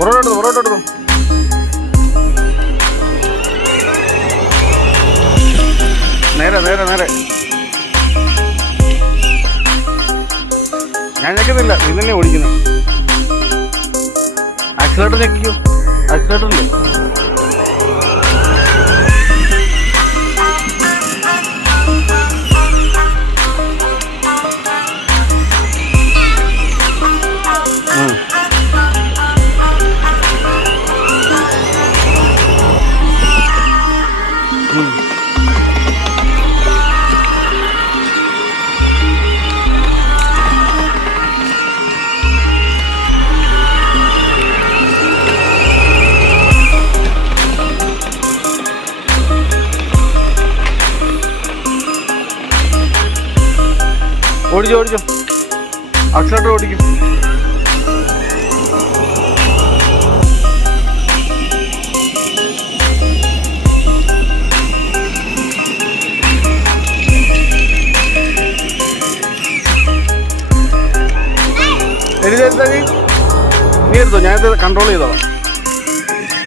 പുറകോട്ടെടുത്തു. നേരെ. ഞാൻ ഞെക്കുന്നില്ല, നീ തന്നെ ഓടിക്കുന്നു. ആക്സിലേറ്റർ ഞെക്കിക്കോ. ആക്സിലേറ്ററില്ലേ? ഓടിച്ചോ. ആക്സിലേറ്റർ ഓടിക്കും. നീ എടുത്തോ, ഞാനിത് കൺട്രോൾ ചെയ്തോളാം.